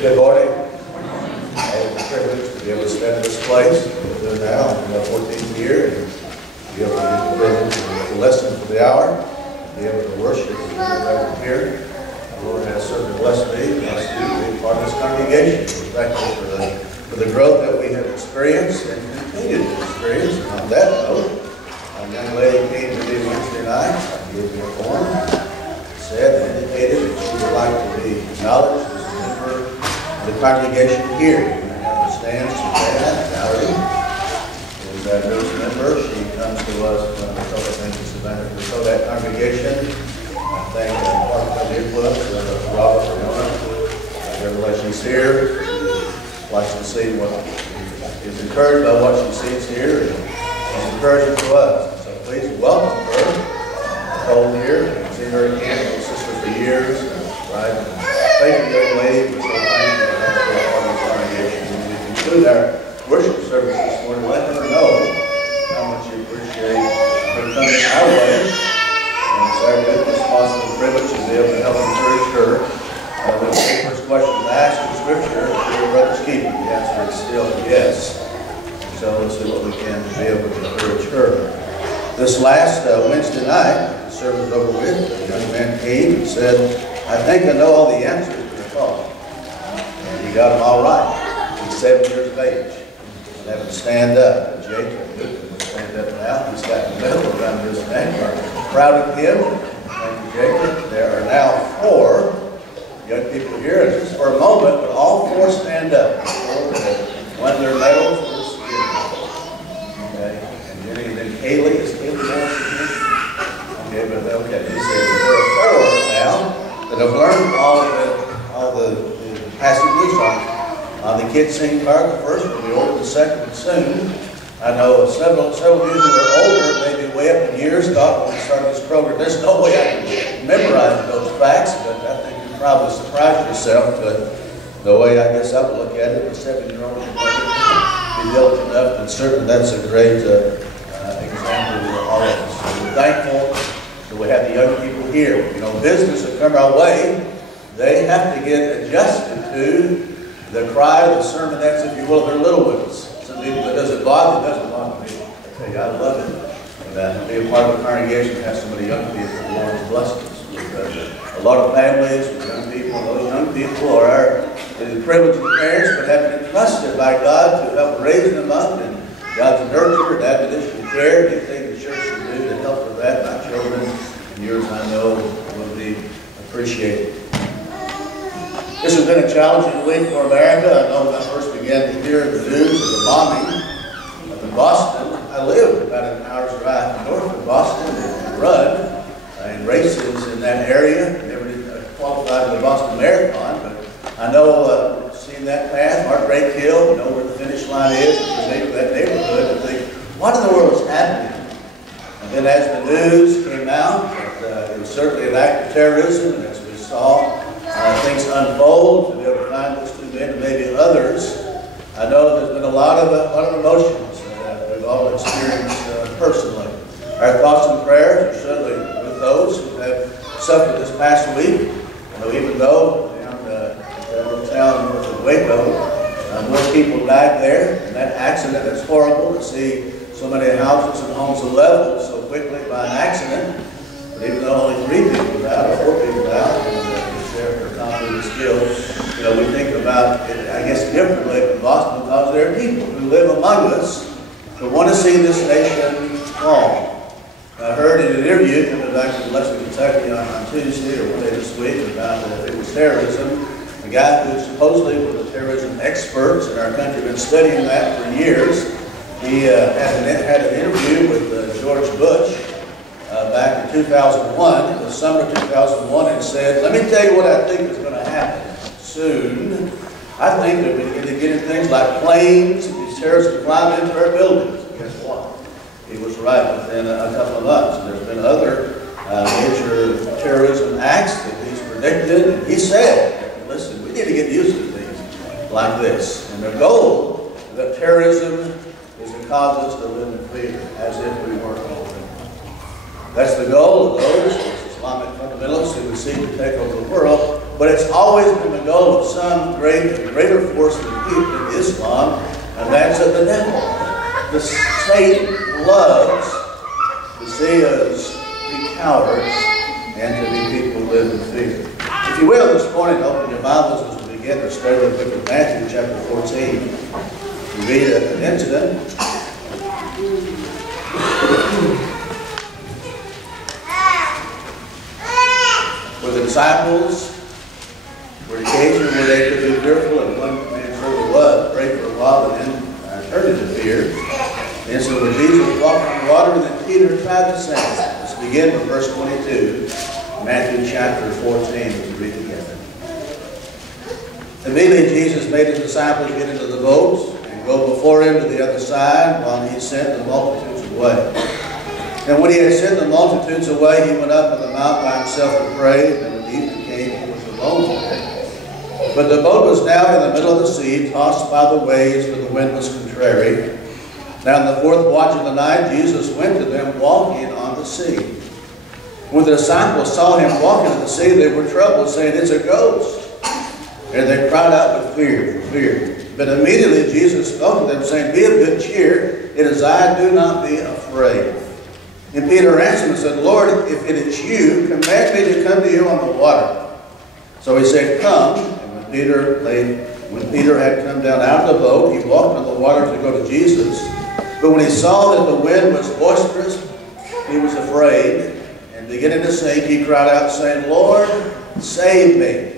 Good morning. It's a privilege to be able to spend this place. We're now in the 14th year and be able to get the privilege of the lesson for the hour, be able to worship right here. The Lord has certainly blessed me, blessed you to be part of this congregation. We're thankful for the growth that we have experienced and continue to experience. And on that note, a young lady came to me Wednesday night. I gave her a form. Said and indicated that she would like to be acknowledged as a member of the congregation here. I understand Savannah Valerie is a newest member. She comes to us from that congregation. I thank part of the influence of Robert Leona. Her relations here. She likes to see what is encouraged by what she sees here, and she's encouraging to us. So please welcome her. Hold here. I've seen her again, my sister for years. Right? Thank you, young lady. We're so thankful to have her part of the congregation. When we conclude our worship service this morning, let her know how much you appreciate her coming our way. And it's our good responsible privilege to be able to help encourage her. The first question is asked in Scripture, is your brother's keeping? The answer is still yes. So let's see what we can to be able to encourage her. This last Wednesday night, the service was over with. A young man came and said, I think I know all the answers to the call. And he got them all right. He's 7 years of age. And having to stand up. Jacob will stand up now. He's got the medal around his neck. We're proud of him. Thank you, Jacob. There are now 4 young people here. And just for a moment, but all 4 stand up. Won their medals. Then Haley, is Haley Morris here? Okay, but okay, he said there are 4 now that have learned all the passages on the kids singing part. The first will be over, the second one soon. I know several of you who are older, maybe way up in years, thought when we started this program, there's no way I can memorize those facts, but I think you probably surprised yourself. But the way I guess I would look at it, a 7-year-old be diligent enough, and certainly that's a great example for all of us. So we're thankful that we have the young people here. You know, visitors that come our way, they have to get adjusted to the cry, the sermonettes, if you will, of their little ones. Some people, it doesn't bother me. I tell you, I love it. And to be a part of the congregation has so many young people. The Lord has blessed us with a lot of families, with young people. Those young people are the privilege of parents, but have been entrusted by God to help raise them up, and God's nurture and admonition and care, anything the church can do to help with that. My children, and yours, I know, will be appreciated. This has been a challenging week for America. I know when I first began to hear the news of the bombing of Boston. I lived about an hour's drive north of Boston and run in races in that area. I never did qualify for the Boston Marathon, but I know seeing that path, our great hill, know where the finish line is, and that neighborhood, and think, what in the world is happening? And then as the news came out, it was certainly an act of terrorism, and as we saw things unfold, to be able to find those 2 men and maybe others, I know there's been a lot of emotions that we've all experienced personally. Our thoughts and prayers are certainly with those who have suffered this past week. You know, even though that little town north of Waco, more people died there in that accident. It's horrible to see so many houses and homes leveled so quickly by an accident. But even though only 3 people died, or 4 people died, and the sheriff are completely skilled, you know, we think about it, I guess, differently in Boston, because there are people who live among us who want to see this nation strong. I heard in an interview coming back from Lexington, Kentucky on Tuesday or one day this week about it was terrorism. A guy who supposedly was a terrorism expert in our country, been studying that for years. He had an interview with George Bush back in 2001, in the summer of 2001, and said, let me tell you what I think is going to happen soon. I think that we're going to get in things like planes, and these terrorists will climb into our buildings. And guess what? He was right within a couple of months. And there's been other major terrorism acts that he's predicted, and he said, listen, we need to get used to things like this. And the goal of terrorism is to cause us to live in fear, as if we weren't already. That's the goal of those Islamic fundamentalists who would seek to take over the world. But it's always been the goal of some greater force than Islam, and that's of the devil. The Satan loves to see us be cowards and to be people who live in fear. If you will, this morning, open your Bibles as we begin to study the book of Matthew, chapter 14. We read an incident where the disciples were occasionally where they could be fearful, and one man surely was, prayed for a while, and then turned into fear. And so when Jesus walked on water, and then Peter tried the same. Let's begin with verse 22, Matthew chapter 14, as we read together. Immediately Jesus made his disciples get into the boats and go before him to the other side, while he sent the multitudes away. And when he had sent the multitudes away, he went up on the mount by himself and prayed, and when evening came, he was alone there. But the boat was now in the middle of the sea, tossed by the waves, for the wind was contrary. Now in the fourth watch of the night, Jesus went to them walking on the sea. When the disciples saw him walking on the sea, they were troubled, saying, "It's a ghost." And they cried out with fear. But immediately Jesus spoke to them, saying, "Be of good cheer, it is I, do not be afraid." And Peter answered and said, "Lord, if it is you, command me to come to you on the water." So he said, "Come." And when Peter had come down out of the boat, he walked on the water to go to Jesus. But when he saw that the wind was boisterous, he was afraid. And beginning to sink, he cried out, saying, "Lord, save me."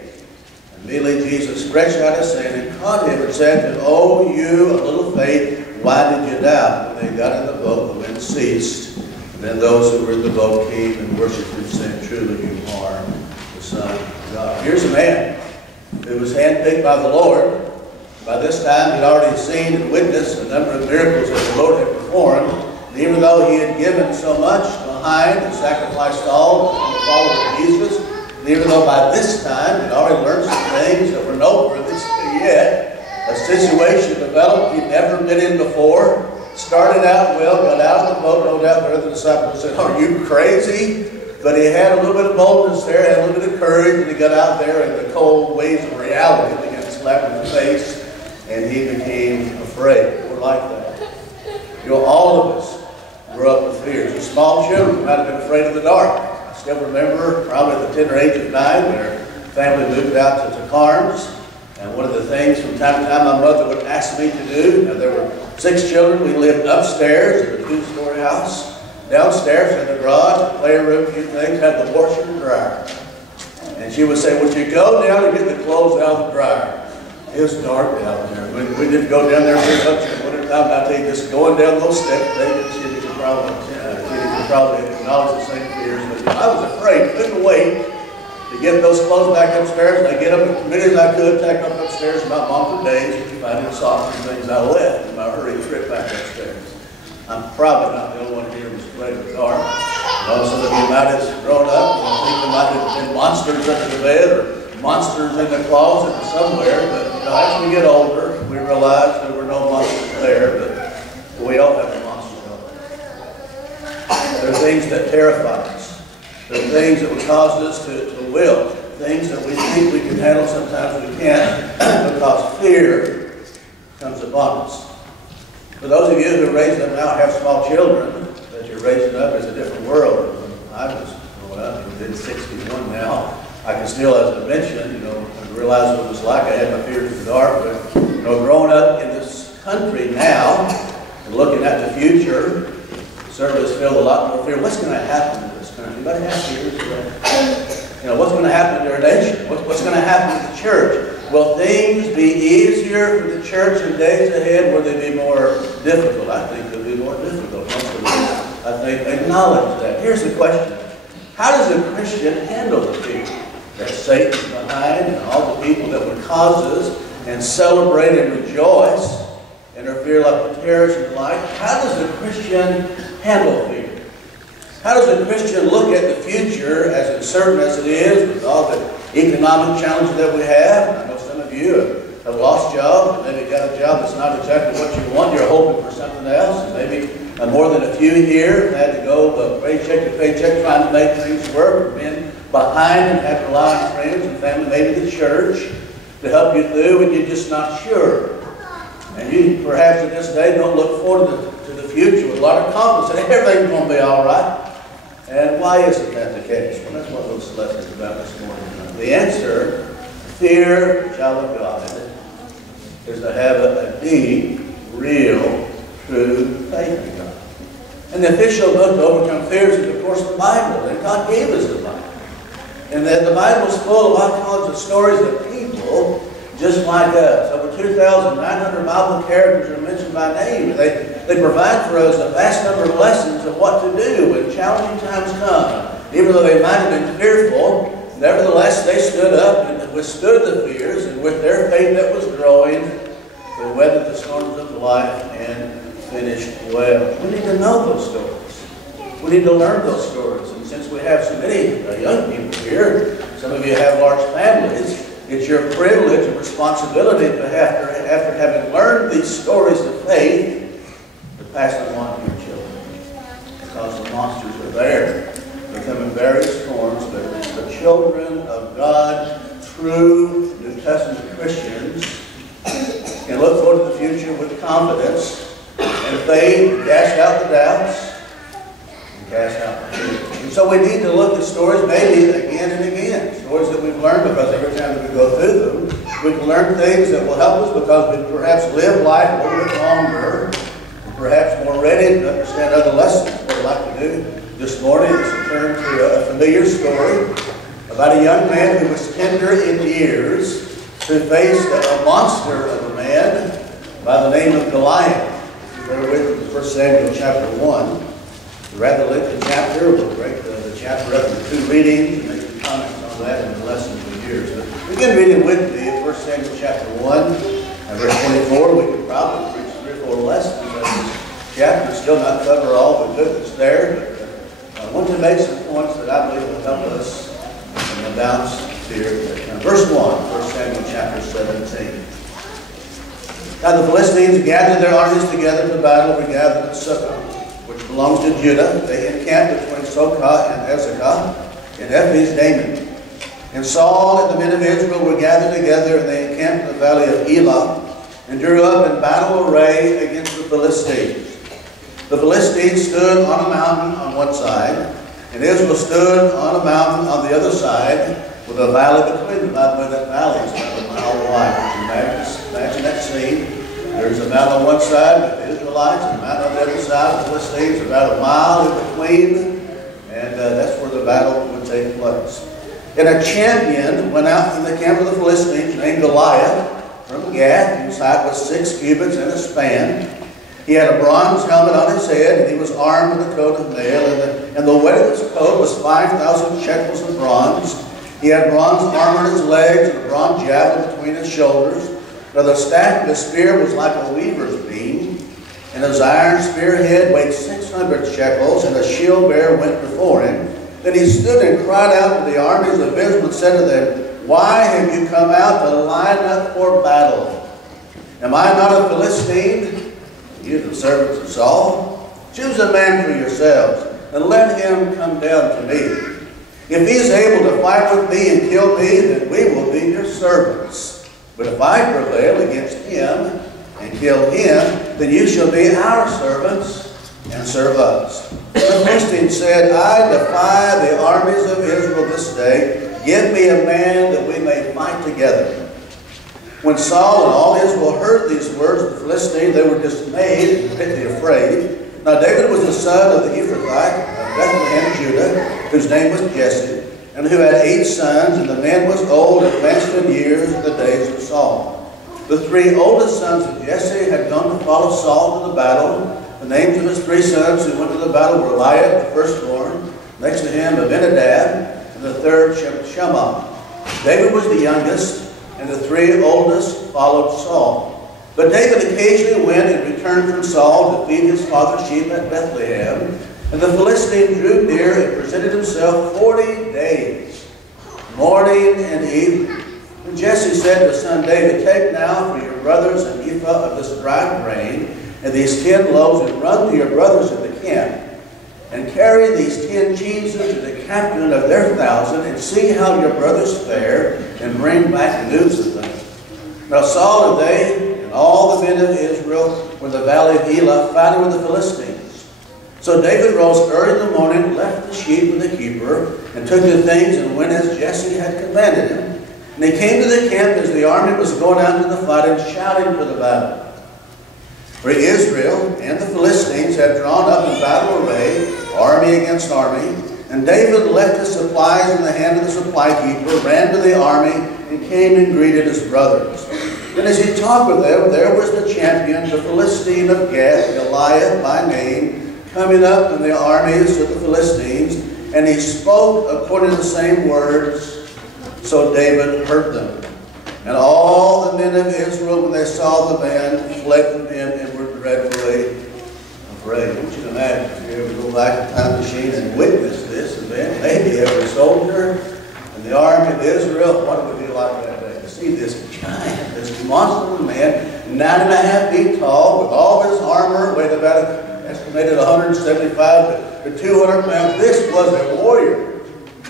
Immediately Jesus stretched out his hand and caught him and said to him, "O you of little faith, why did you doubt?" When they got in the boat, the wind ceased. And then those who were in the boat came and worshipped him, saying, "Truly you are the Son of God." Here's a man who was handpicked by the Lord. By this time, he'd already seen and witnessed a number of miracles that the Lord had performed. And even though he had given so much behind and sacrificed all to follow Jesus, and even though by this time he'd already learned some things that were noteworthy, yet a situation developed he'd never been in before. Started out well, got out of the boat, no doubt the other disciples said, "Are you crazy?" But he had a little bit of boldness there, had a little bit of courage, and he got out there in the cold waves of reality. They got slapped in the face, and he became afraid. We're like that. You know, all of us grew up with fears. As small children might have been afraid of the dark. I still remember, probably at the tender age of 9, when our family moved out to Carnes. And one of the things from time to time my mother would ask me to do, now there were 6 children, we lived upstairs in a 2-story house. Downstairs in the garage, playroom, a few things, had the washer and dryer. And she would say, "Would you go down and get the clothes out of the dryer?" It was dark down there. We didn't go down there very much in the winter time. I tell you, just going down those steps, she could probably acknowledge the same fears. But I was afraid, couldn't wait to get those clothes back upstairs. I get them as many as I could, take them upstairs. My mom for days would find in socks and things I left in my hurry trip back upstairs. I'm probably not the only one here who's afraid of the dark. You know, some of you might have grown up and think there might have been monsters under the bed or monsters in the closet or somewhere. But you know, as we get older, we realize there were no monsters there, but we all have a monster. There are things that terrify us. There are things that would cause us to will. Things that we think we can handle, sometimes we can't, because fear comes upon us. For those of you who raise them now, have small children, that you're raising up is a different world. When I was growing up, I did 61 now. I can still, as I mentioned, realize what it was like. I had my fears of the dark, but growing up in this country now, and looking at the future, certainly has filled a lot more fear. What's going to happen to this country? Anybody have fears of that? What's going to happen to our nation? What's going to happen to the church? Will things be easier for the church in days ahead? Will they be more difficult? I think they'll be more difficult. Most of us, I think, acknowledge that. Here's the question. How does a Christian handle the fear that Satan's behind and all the people that would cause us and celebrate and rejoice in their fear like the terrorists and the like? How does a Christian handle fear? How does a Christian look at the future, as uncertain as it is, with all the economic challenges that we have? I know some of you have lost jobs, and maybe got a job that's not exactly what you want. You're hoping for something else. And maybe more than a few here had to go paycheck to paycheck trying to make things work. Been behind and have to rely on friends and family, maybe the church, to help you through when you're just not sure. And you perhaps at this day don't look forward to the future with a lot of confidence that everything's going to be all right. And why isn't that the case? Well, that's what this lesson is about this morning. The answer, fear, child of God, is to have a deep, real, true faith in God. And the official book to overcome fears is, of course, the Bible. And God gave us the Bible. And that the Bible is full of all kinds of stories of people just like us. Over 2,900 Bible characters are mentioned by name. They provide for us a vast number of lessons of what to do when challenging times come. Even though they might have been fearful, nevertheless they stood up and withstood the fears, and with their faith that was growing, they weathered the storms of life and finished well. We need to know those stories. We need to learn those stories. And since we have so many young people here, some of you have large families, it's your privilege and responsibility to after having learned these stories of faith, to pass them on to your children. Because the monsters are there. They come in various forms, but the children of God, true New Testament Christians, can look forward to the future with confidence and faith, cast out the doubts, and cast out the fear. And so we need to look at stories maybe again and again. Stories that we've learned, because every time that we go through them, we can learn things that will help us because we perhaps live life a little bit longer, and perhaps more ready to understand other lessons. What I'd like to do this morning is to turn to a familiar story about a young man who was tender in years, who faced a monster of a man by the name of Goliath. Bear with me, 1 Samuel chapter 1. It's a rather lengthy chapter. We'll break the chapter up into two readings and make some comments on that in the lesson for years. But begin reading with me in 1 Samuel chapter 1 and verse 24. We could probably preach 3 or 4 lessons on this chapter. Still not cover all the good that's there, but I want to make some points that I believe will help us in the balance here. Verse 1, 1 Samuel chapter 17. Now the Philistines gathered their armies together to battle. We gathered at Sukkah, which belongs to Judah. They encamped between Sokah and Ezekah in Ephes-Dammim. And Saul and the men of Israel were gathered together, and they encamped in the valley of Elah, and drew up in battle array against the Philistines. The Philistines stood on a mountain on one side, and Israel stood on a mountain on the other side, with a valley between them. By the way, that valley is about a mile wide. Imagine that scene. There's a mountain on one side with the Israelites, and a mountain on the other side with the Philistines, about a mile in between, and that's where the battle would take place. And a champion went out from the camp of the Philistines named Goliath from Gath, whose height was 6 cubits and a span. He had a bronze helmet on his head, and he was armed with a coat of mail, and the weight of his coat was 5,000 shekels of bronze. He had bronze armor on his legs, and a bronze javelin between his shoulders. Now the staff of his spear was like a weaver's beam, and his iron spearhead weighed 600 shekels, and a shield bearer went before him. Then he stood and cried out to the armies of Israel and said to them, "Why have you come out to line up for battle? Am I not a Philistine? You, the servants of Saul? Choose a man for yourselves, and let him come down to me. If he is able to fight with me and kill me, then we will be your servants. But if I prevail against him and kill him, then you shall be our servants and serve us." The Philistine said, "I defy the armies of Israel this day. Give me a man that we may fight together." When Saul and all Israel heard these words of the Philistines, they were dismayed and greatly afraid. Now David was the son of the Ephrathite of Bethlehem, Judah, whose name was Jesse, and who had 8 sons, and the man was old, advanced in years in the days of Saul. The 3 oldest sons of Jesse had gone to follow Saul to the battle. The names of his 3 sons who went to the battle were Eliab, the firstborn, next to him Abinadab, and the third Shammah. David was the youngest, and the 3 oldest followed Saul. But David occasionally went and returned from Saul to feed his father's sheep at Bethlehem. And the Philistine drew near and presented himself 40 days, morning and evening. And Jesse said to his son David, "Take now for your brothers an ephah of this dried grain, and these 10 loaves, and run to your brothers in the camp. and carry these 10 cheeses to the captain of their 1,000, and see how your brothers fare, and bring back news of them. Now Saul and they, and all the men of Israel, were in the valley of Elah, fighting with the Philistines. So David rose early in the morning, left the sheep with the keeper, and took the things, and went as Jesse had commanded him. And he came to the camp as the army was going out to the fight, and shouting for the battle. For Israel and the Philistines had drawn up in battle array, army against army. And David left his supplies in the hand of the supply keeper, ran to the army, and came and greeted his brothers. And as he talked with them, there was the champion, the Philistine of Gath, Goliath by name, coming up in the armies of the Philistines. And he spoke according to the same words, so David heard them. And all the men of Israel, when they saw the man, fled from him and were dreadfully afraid. I want you to imagine if you ever go back in the time machine and witness this event. Maybe every soldier in the army of Israel, what would it be like that day? To see this giant, this monster man, 9.5 feet tall, with all his armor, weighed about estimated 175 to 200 pounds. This was a warrior.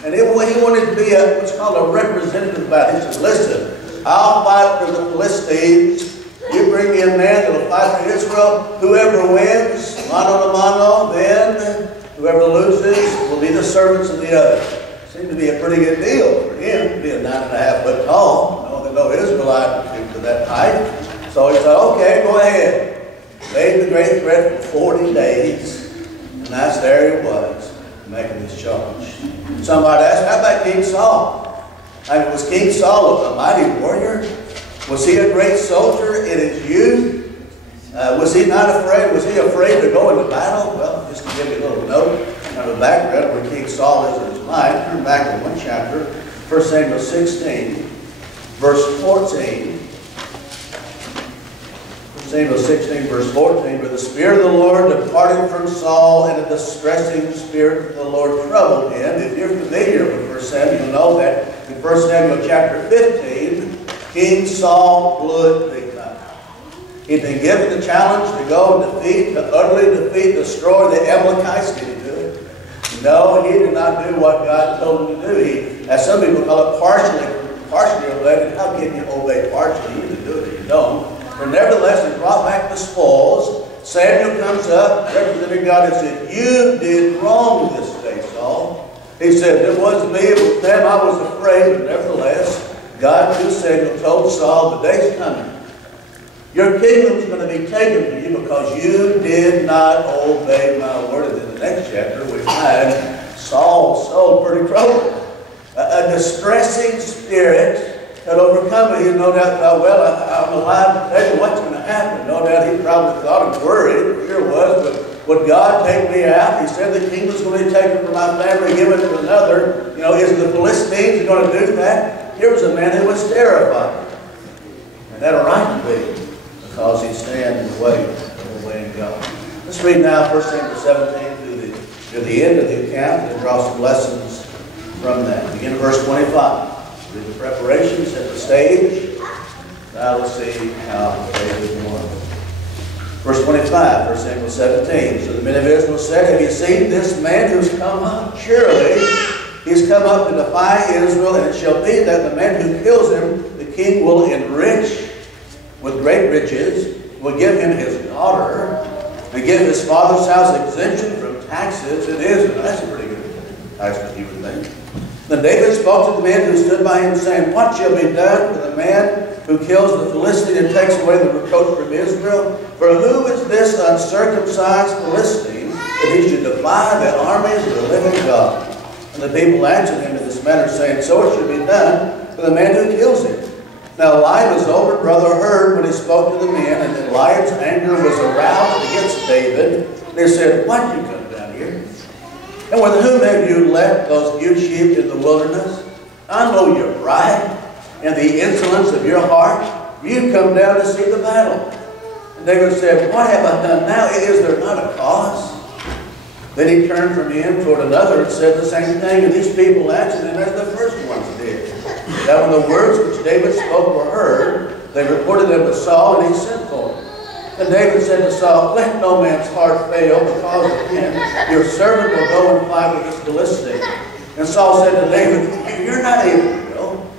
And he wanted to be what's called a representative battle. He said, listen, I'll fight for the Philistines. You bring me a man that will fight for Israel. Whoever wins, mano a mano, then whoever loses will be the servants of the other. Seemed to be a pretty good deal for him to be a 9.5 foot tall. No Israelite to that height. So he said, okay, go ahead. Made the great threat for 40 days. And that's there he was, making this challenge. Somebody asked, how about King Saul? I mean, was King Saul a mighty warrior? Was he a great soldier in his youth? Was he not afraid? Was he afraid to go into battle? Well, just to give you a little note of the background where King Saul is in his life, turn back to one chapter, 1 Samuel 16, verse 14. 1 Samuel 16, verse 14, but the Spirit of the Lord departed from Saul, and a distressing spirit of the Lord troubled him. If you're familiar with 1 Samuel, you'll know that in 1 Samuel chapter 15, King Saul blew it big time. He'd been given the challenge to go and defeat, to utterly defeat, destroy the Amalekites. Did he do it? No, he did not do what God told him to do. He, as some people call it, partially obeyed. How can you obey partially? You either do it or you don't. But nevertheless, he brought back the spoils. Samuel comes up, representing God, and said, you did wrong this day, Saul. He said, it wasn't me, it was them. I was afraid, but nevertheless, God through Samuel told Saul, the day's coming. Your kingdom's going to be taken from you because you did not obey my word. And in the next chapter, we find Saul's soul pretty troubled. A distressing spirit had overcome him. He no doubt thought, well, I'm alive to tell you what's going to happen. No doubt he probably thought and worried, sure was, but would God take me out? He said the kingdom's going to be taken from my family, given to another. You know, is the Philistines going to do that? Here was a man who was terrified. And had a right to be, because he'd stand in the way of obeying God. Let's read now 1 Samuel 17 to the end of the account and draw some lessons from that. Begin at verse 25. Read the preparation, set the stage. Now let's see how David won. Verse 25, 1 Samuel 17. So the men of Israel said, have you seen this man who's come up? Surely he's come up to defy Israel, and it shall be that the man who kills him, the king will enrich with great riches, will give him his daughter, and give his father's house exemption from taxes in Israel. That's a pretty good tax, you would think. Then David spoke to the man who stood by him, saying, what shall be done for the man who kills the Philistine and takes away the reproach from Israel? For who is this uncircumcised Philistine, that he should defy the armies of the living God? And the people answered him in this manner, saying, so it should be done for the man who kills him. Now Eliab's older brother heard when he spoke to the men, and Eliab's anger was aroused against David. They said, why did you come down here? And with whom have you left those few sheep in the wilderness? I know your pride and the insolence of your heart. You've come down to see the battle. And David said, what have I done now? Is there not a cause? Then he turned from him toward another and said the same thing. And these people answered him as the first ones did. That when the words which David spoke were heard, they reported them to Saul, and he sent for him. And David said to Saul, let no man's heart fail because of him. Your servant will go and fight with this Philistine. And Saul said to David, you're not able to go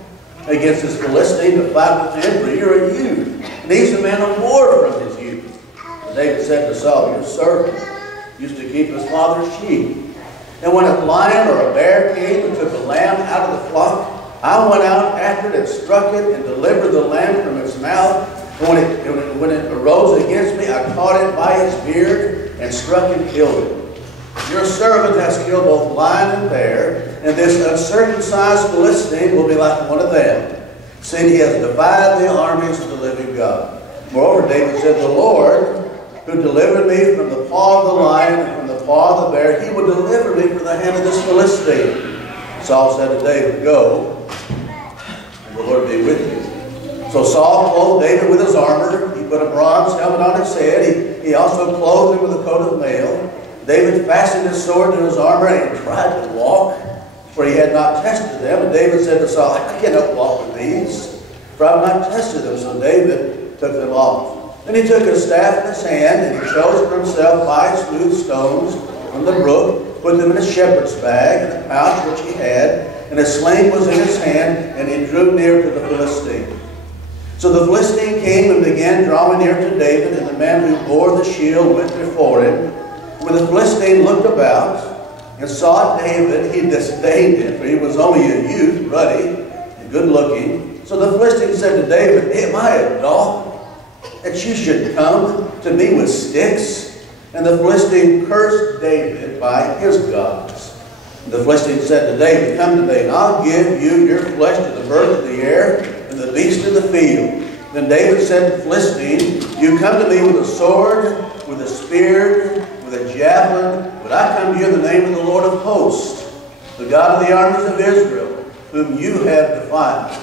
against this Philistine to fight with him, for you're a youth. And he's a man of war from his youth. And David said to Saul, your servant used to keep his father's sheep. And when a lion or a bear came and took a lamb out of the flock, I went out after it and struck it and delivered the lamb from its mouth. And when it arose against me, I caught it by its beard and struck and killed it. Your servant has killed both lion and bear, and this uncircumcised Philistine will be like one of them, seeing he has defied the armies of the living God. Moreover, David said, the Lord, who delivered me from the paw of the lion and from the paw of the bear, he will deliver me from the hand of this Philistine. Saul said to David, go, and the Lord be with you. So Saul clothed David with his armor. He put a bronze helmet on his head. He also clothed him with a coat of mail. David fastened his sword to his armor and he tried to walk, for he had not tested them. And David said to Saul, I cannot walk with these, for I have not tested them. So David took them off. Then he took his staff in his hand, and he chose for himself 5 smooth stones from the brook, put them in his shepherd's bag, in a pouch which he had, and a sling was in his hand, and he drew near to the Philistine. So the Philistine came and began drawing near to David, and the man who bore the shield went before him. When the Philistine looked about and saw David, he disdained him, for he was only a youth, ruddy and good-looking. So the Philistine said to David, am I a dog, that you should come to me with sticks? And the Philistine cursed David by his gods. And the Philistine said to David, come to me, and I'll give you your flesh to the birds of the air and the beasts of the field. Then David said to the Philistine, you come to me with a sword, with a spear, with a javelin, but I come to you in the name of the Lord of hosts, the God of the armies of Israel, whom you have defied.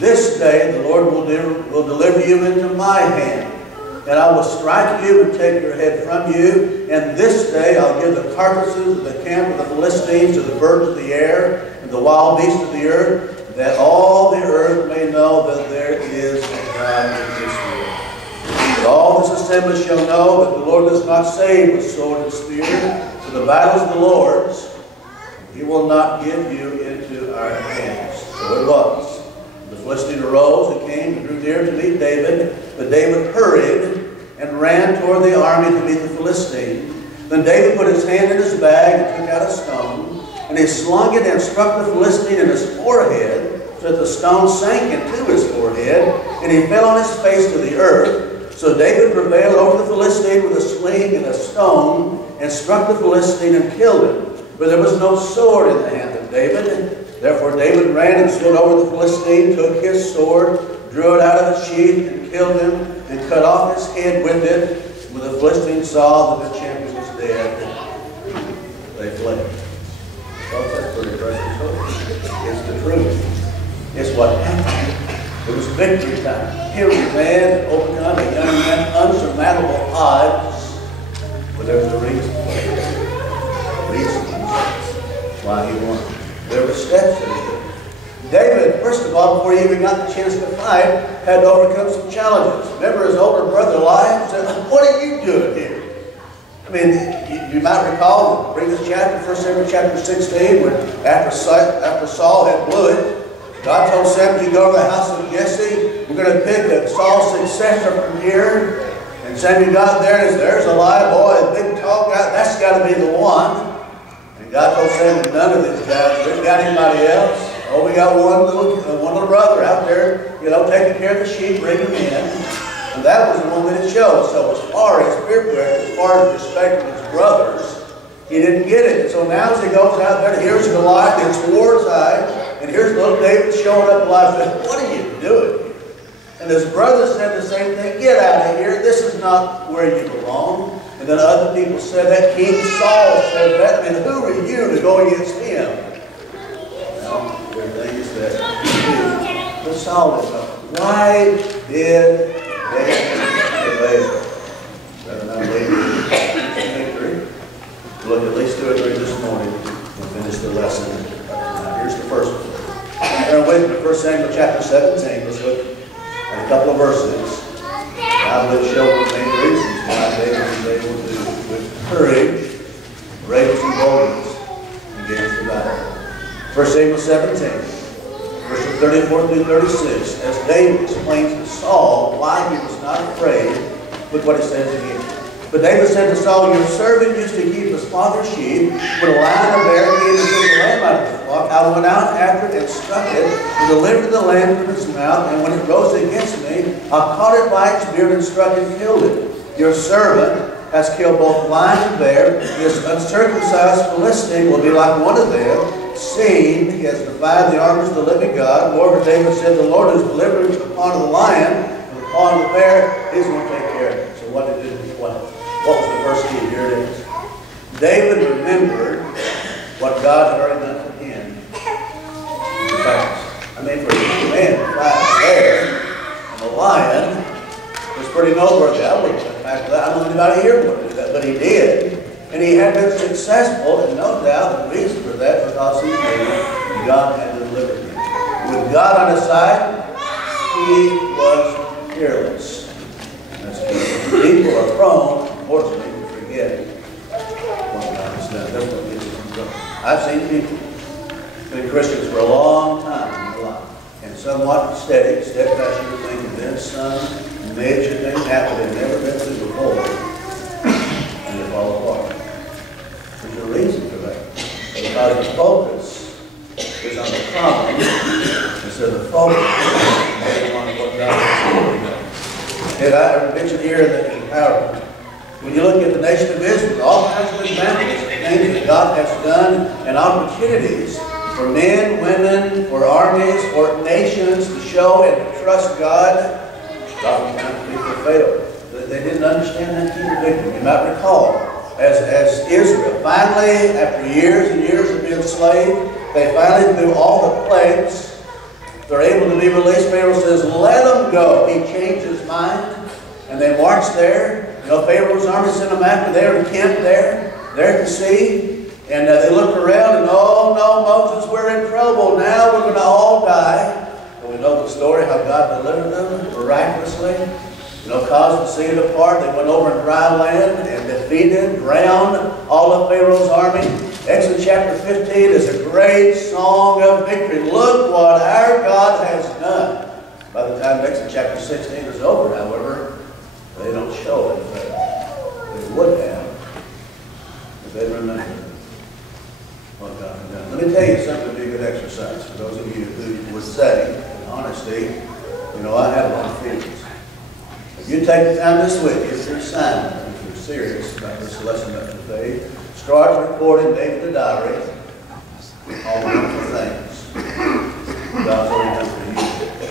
This day the Lord will deliver you into my hand, and I will strike you and take your head from you. And this day I'll give the carcasses of the camp of the Philistines to the birds of the air and the wild beasts of the earth, that all the earth may know that there is a God in Israel. But all this assembly shall know that the Lord does not save with sword and spear, for the battle is the Lord's. He will not give you into our hands. So it was. The Philistine arose and came and drew near to meet David, but David hurried and ran toward the army to meet the Philistine. Then David put his hand in his bag and took out a stone, and he slung it and struck the Philistine in his forehead, so that the stone sank into his forehead, and he fell on his face to the earth. So David prevailed over the Philistine with a sling and a stone, and struck the Philistine and killed him. But there was no sword in the hand of David. Therefore David ran and stood over the Philistine, took his sword, drew it out of its sheath, and killed him, and cut off his head with it. When the Philistine saw that the champion was dead, they fled. Well, that's pretty impressive. It's the truth. It's what happened. It was victory time. Here was a man that overcome a young man, unsurmountable odds. But there was a reason. Why he won. There were steps that he took. David, first of all, before he even got the chance to fight, had to overcome some challenges. Remember his older brother Bryant said, what are you doing here? I mean, you might recall the previous chapter, 1 Samuel chapter 16, when after Saul had blew it, God told Samuel, you go to the house of Jesse, we're going to pick a Saul's successor from here. And Samuel got there and said, there's a live boy, a big tall guy, that's got to be the one. And God told Samuel, none of these guys, we got anybody else. Oh, we got one little brother out there, taking care of the sheep, bringing them in. And that was the one that it showed. So as far as as far as respect of his brothers, he didn't get it. So now as he goes out there, here's Goliath, it's war time, and here's little David showing up alive. Said, what are you doing here? And his brother said the same thing, get out of here, this is not where you belong. And then other people said that. King Saul said that. And who are you to go against him? Well, there are things that but Saul didn't know. Why did David prevail? Rather than victory. We'll look at least 2 or 3 this morning and finish the lesson. Now, here's the first one. Turn with me to 1 Samuel chapter 17. Let's look at a couple of verses. I believe show what main reason courage, bravery, and boldness against the battle. 1 Samuel 17, verses 34 through 36, as David explains to Saul why he was not afraid. Look what it says again. But David said to Saul, your servant used to keep his father's sheep. When a lion or bear came and took the lamb out of the flock, I went out after it and struck it, and delivered the lamb from its mouth. And when it rose against me, I caught it by its beard and struck and killed it. Your servant has killed both lion and bear. This uncircumcised Philistine will be like one of them, seeing he has defied the armies of the living God. Moreover, David said, the Lord has delivered upon the lion and upon the bear. He's going to take care of it. So what did it do? What was the first key? Here it is. David remembered what God had already done for him. In fact, I mean, for a young man to fight a bear and a lion was pretty noteworthy. I wouldn't have fact that. I don't know anybody here would do that, but he did. And he had been successful, and no doubt the reason for that because he knew God had delivered him. With God on his side, he was fearless. People are prone, unfortunately, to forget what God has done. That's what gets us in trouble. I've seen people been Christians for a long time in their life, and somewhat steady, steadfast, you would think, and then some major thing happened they've never been through before, and they fall apart. There's a reason for that. Because the focus is on the problem instead of the focus is on what God has done. And I mentioned here in the PowerPoint, when you look at the nation of Israel, all kinds of examples of things that God has done and opportunities for men, women, for armies, for nations to show and to trust God. God sometimes people failed. They didn't understand that key to victory. You might recall, as Israel, finally, after years and years of being enslaved, they finally, through all the plagues, they're able to be released. Pharaoh says, let them go. He changed his mind, and they marched there. You know, Pharaoh's army sent them after. They were encamped there at the sea. And they looked around, and oh no, Moses, we're in trouble. Now we're going to all die. And we know the story, how God delivered them miraculously. You know, caused the sea to part. They went over in dry land and defeated, drowned all of Pharaoh's army. Exodus chapter 15 is a great song of victory. Look what our God has done. By the time Exodus chapter 16 is over, however, they don't show it. They would have if they remembered what God had done. Let me tell you something that would be a good exercise for those of you who would say, in honesty, you know, I have a lot of feelings. If you take the time this week, if you're assignment, if you're serious about this lesson of the faith, start recording David the diary, all the wonderful things God's already done for you if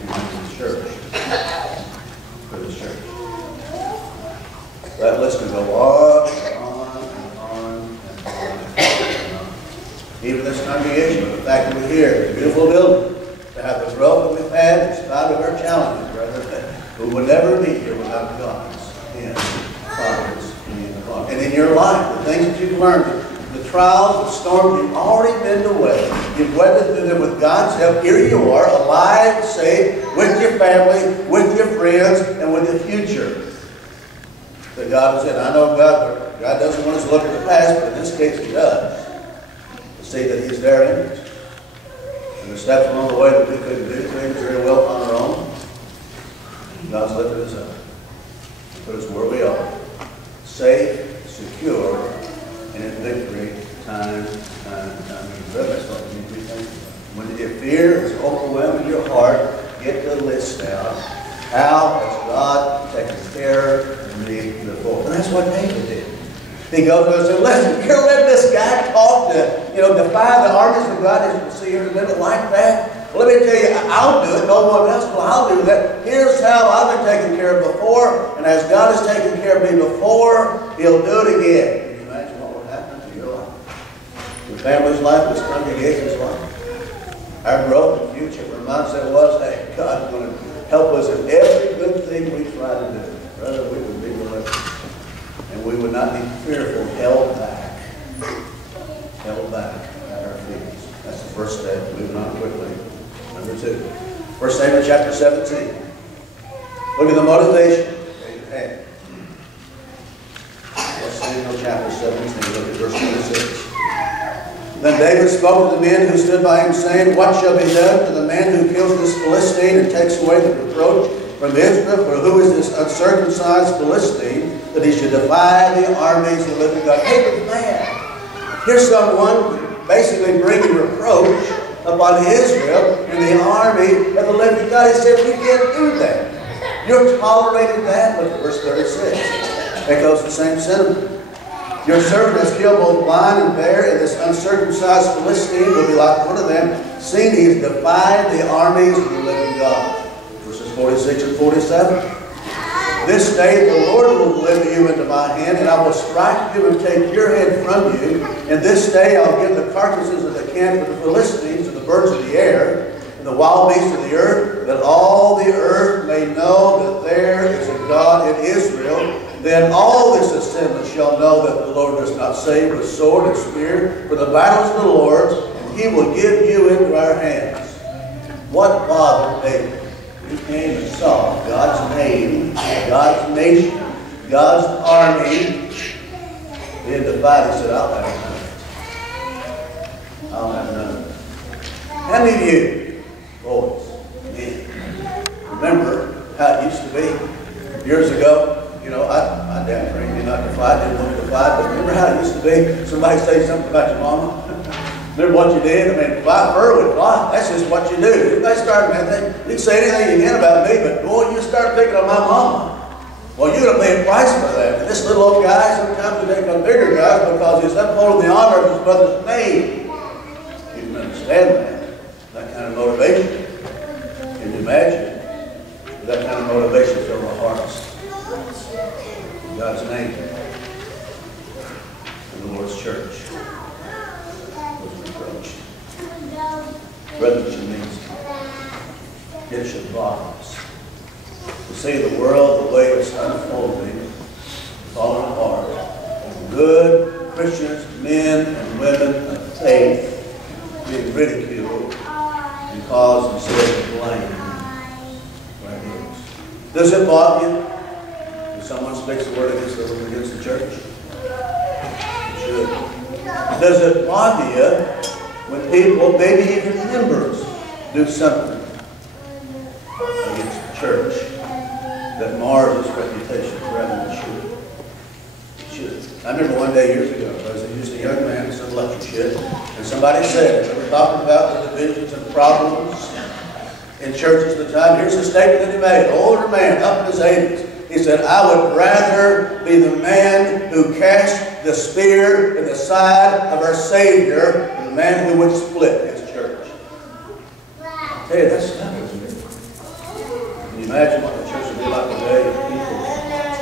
you went to the church, for this church. That list can go on and on and on and on and on. Even this congregation, the fact that we're here, it's a beautiful building, to have the growth that we've had, in spite of our challenges, brother, we would never be here without God's hand, providence, and in your life, the things that you've learned, the trials, the storms, you've already been away. You've weathered through them with God's help. Here you are, alive, safe, with your family, with your friends, and with the future that God has said. I know God doesn't want us to look at the past, but in this case He does. To see that He's there in it. And the steps along the way that we couldn't do things very well on our own, God's lifted us up and put us where we are. Safe, secure, and in victory, time. That's what we need to be thankful for. When your fear is overwhelming your heart, get the list out. How has God taken care of me before? And that's what David did. He goes and says, listen, you're letting this guy talk to, defy the armies of God as you see here in a minute like that? Well, let me tell you, I'll do it. No one else will. I'll do that. Here's how I've been taken care of before, and as God has taken care of me before, He'll do it again. Can you imagine what will happen to your life? Your family's life, this congregation's life. Our growth and future, our mindset was, hey, God's going to help us in every good thing we try to do. Brother, we would be delivered. And we would not be fearful, held back at our feet. That's the first step. Moving on quickly. Number 2. 1 Samuel chapter 17. Look at the motivation David had. 1 Samuel Then David spoke to the men who stood by him, saying, What shall be done to the man who kills this Philistine and takes away the reproach from Israel? For who is this uncircumcised Philistine that he should defy the armies of the living God? Hey, but man, here's someone basically bringing reproach upon Israel and the army of the living God. He said, we can't do that. You're tolerating that? Look at verse 36. Echoes the same sentiment. Your servant has killed both lion and bear, and this uncircumcised Philistine will be like one of them, seeing he has defied the armies of the living God. Verses 46 and 47. This day the Lord will deliver you into my hand, and I will strike you and take your head from you. And this day I'll give the carcasses of the camp of the Philistines to the birds of the air and the wild beasts of the earth, that all the earth may know that there is a God in Israel. Then all this assembly shall know that the Lord does not save with sword and spear, for the battles of the Lord's, and he will give you into our hands. What bothered David? He came and saw God's name, God's nation, God's army being divided. He said, I'll have none. I'll have none. How many of you, boys, men, remember how it used to be years ago? You know, I damn frankly not to fight, didn't want to fight, but remember how it used to be? Somebody say something about your mama? Remember what you did? I mean, fly fur with fly. That's just what you do. They start, man, you can say anything you can about me, but boy, you start picking on my mama. Well, you're going to pay a price for that. And this little old guy, sometimes we take on bigger guys because he's upholding the honor of his brother's name. You can understand that kind of motivation. Can you imagine? That kind of motivation fills our hearts. God's name in the Lord's church was reproached. Brothers and sisters, it should bother us to see the world the way it's unfolding, falling apart. Good Christians, men and women of faith, being ridiculed because instead of blame. Does it bother you? Someone speaks a word against the church? It should. Does it bother you when people, maybe even members, do something against the church that mars its reputation rather than it should? It should. I remember one day years ago, I was a young man in some lectureship, and somebody said, they were talking about the divisions and problems in churches at the time. Here's a statement that he made, an older man, up in his 80s. He said, I would rather be the man who cast the spear in the side of our Savior than the man who would split his church. I tell you, that's tough, isn't it? Can you imagine what the church would be like today if people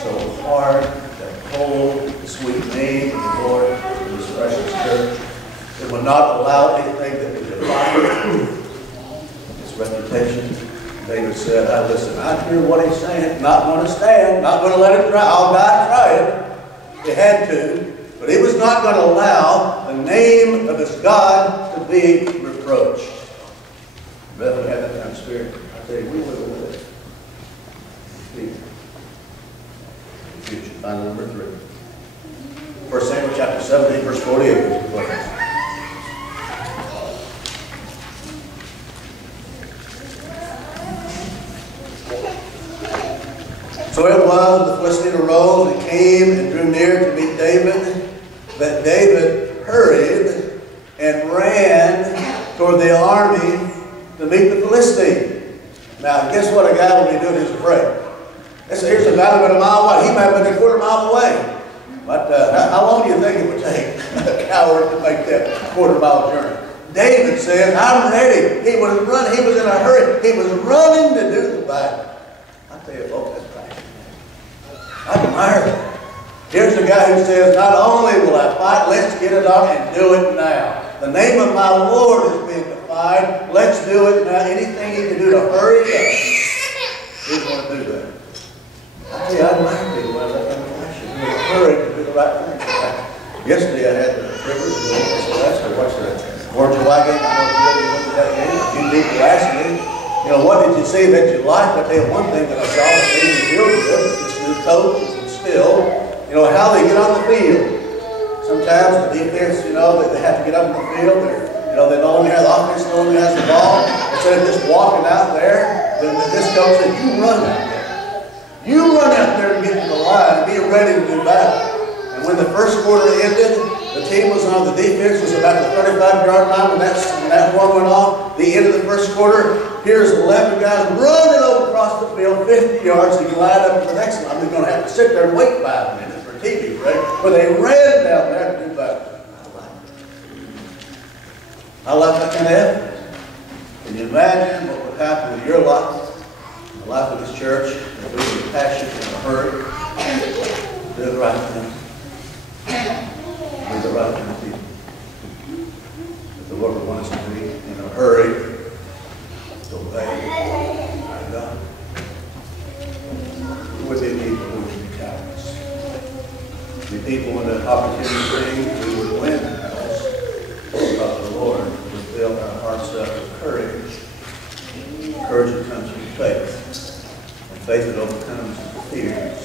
so hard, that cold, the sweet name of the Lord in this precious church, it would not allow anything that would define its reputation. David said, listen, I hear what he's saying, not going to stand, not going to let him try. I'll die trying. He had to, but he was not going to allow the name of his God to be reproached. Rather than have that kind of spirit. I tell you, we live with it. Future. Find number 3. 1 Samuel chapter 17, verse 48. So it was, the Philistine arose and came and drew near to meet David, that David hurried and ran toward the army to meet the Philistine. Now, guess what a guy will be doing who's afraid? Here's a guy who went a mile away. He might have been a quarter mile away. But how long do you think it would take a coward to make that quarter-mile journey? David says, I'm ready. He was running. He was in a hurry. He was running to do the battle. I tell you, folks, that's right. I admire that. Here's a guy who says, not only will I fight, let's get it on and do it now. The name of my Lord is being defied. Let's do it now. Anything he can do to hurry it up, he's going to do that. I tell you, I admire people who have that kind of passion. They're in a hurry to do the right thing. Yesterday I had the privilege of going to Alaska to watch the 4th of July game. I don't know if you went to that game. A few people asked me, you know, what did you see that you liked? I tell you one thing that I saw that made me feel good. This new coach is instilled. You know, how they get on the field. Sometimes the defense, they have to get up in the field. They no longer have the offense, no longer has the ball. Instead of just walking out there, then this coach said, you run out there. You run out there and get to the line and be ready to do battle. And when the first quarter ended, the team was on the defense, was about the 35-yard line when that one went off. The end of the first quarter, here's 11 guys running over across the field, 50 yards to glide up to the next one. They're going to have to sit there and wait 5 minutes for TV break, but they ran down there to do battle. I like that kind of effort. Can you imagine what would happen with your life, the life of this church, if we were passionate in a hurry, do the right thing, do the right thing to people. If the Lord would want us to be in a hurry, to obey our God. We would be people who would be cowards. Be people when the opportunity brings, we would win the house. Because the Lord would fill our hearts up with courage. Courage that comes from faith. And faith that overcomes fears.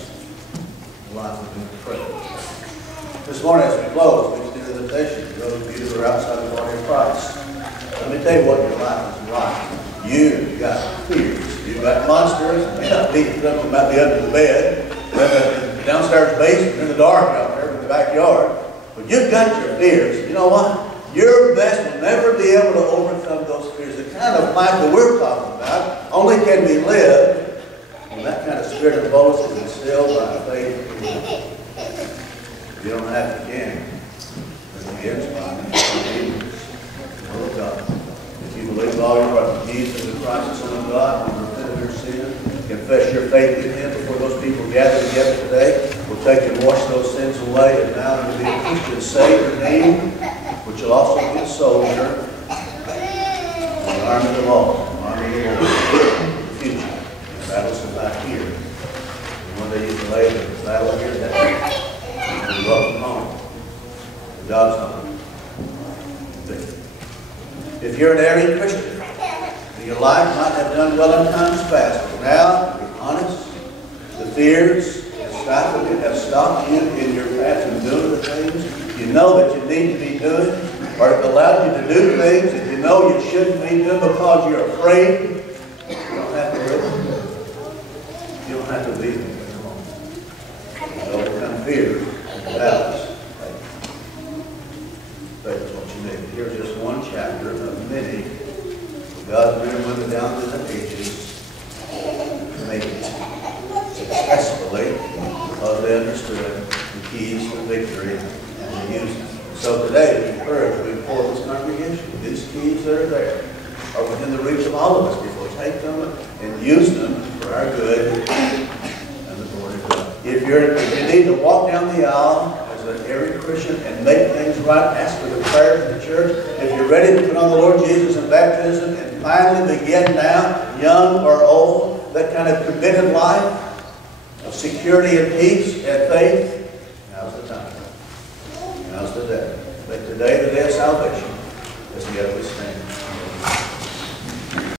Life of good prayer. This morning as we close, we extend an invitation to those of you who are outside the body of Christ. Let me tell you what your life is like. You've got fears. You've got monsters. It may not be something that might be under the bed, in the downstairs basement, in the dark out there in the backyard. But you've got your fears. You know what? Your best will never be able to overcome those fears. The kind of life that we're talking about only can be lived when that kind of spirit of boldness is instilled by faith. You don't have to can. But the inspired. Oh God. If you believe with all your heart that Jesus is Christ, the Son of God, and repent of your sin, confess your faith in Him before those people gather together today, will take and wash those sins away, and now you'll be a Christian saved and named, but you'll also be a soldier in the army of the Lord, the army of the Lord, in the future. The battle's about here. And one day you can lay the battle here today. You'll be welcome home. God's home. If you're an erring Christian, your life might have done well in times past, but now, to be honest, the fears have stopped you in your path from doing the things you know that you need to be doing, or it allowed you to do things that you know you shouldn't be doing because you're afraid. You don't have to live. You don't have to be there. You overcome fear and doubts. Faith is what you need. Here's just one chapter of many. God's men and women down through the ages make it successfully because they understood the keys to victory and they used them. So today, we encourage you before this congregation, these keys that are there are within the reach of all of us. If we'll take them and use them for our good and the glory of God. If you need to walk down the aisle as an erring Christian and make things right, ask for the prayers of the church. If you're ready to put on the Lord Jesus in baptism and finally begin now, young or old, that kind of committed life of security and peace and faith, now's the time. Now's the day. Make today the day of salvation as we get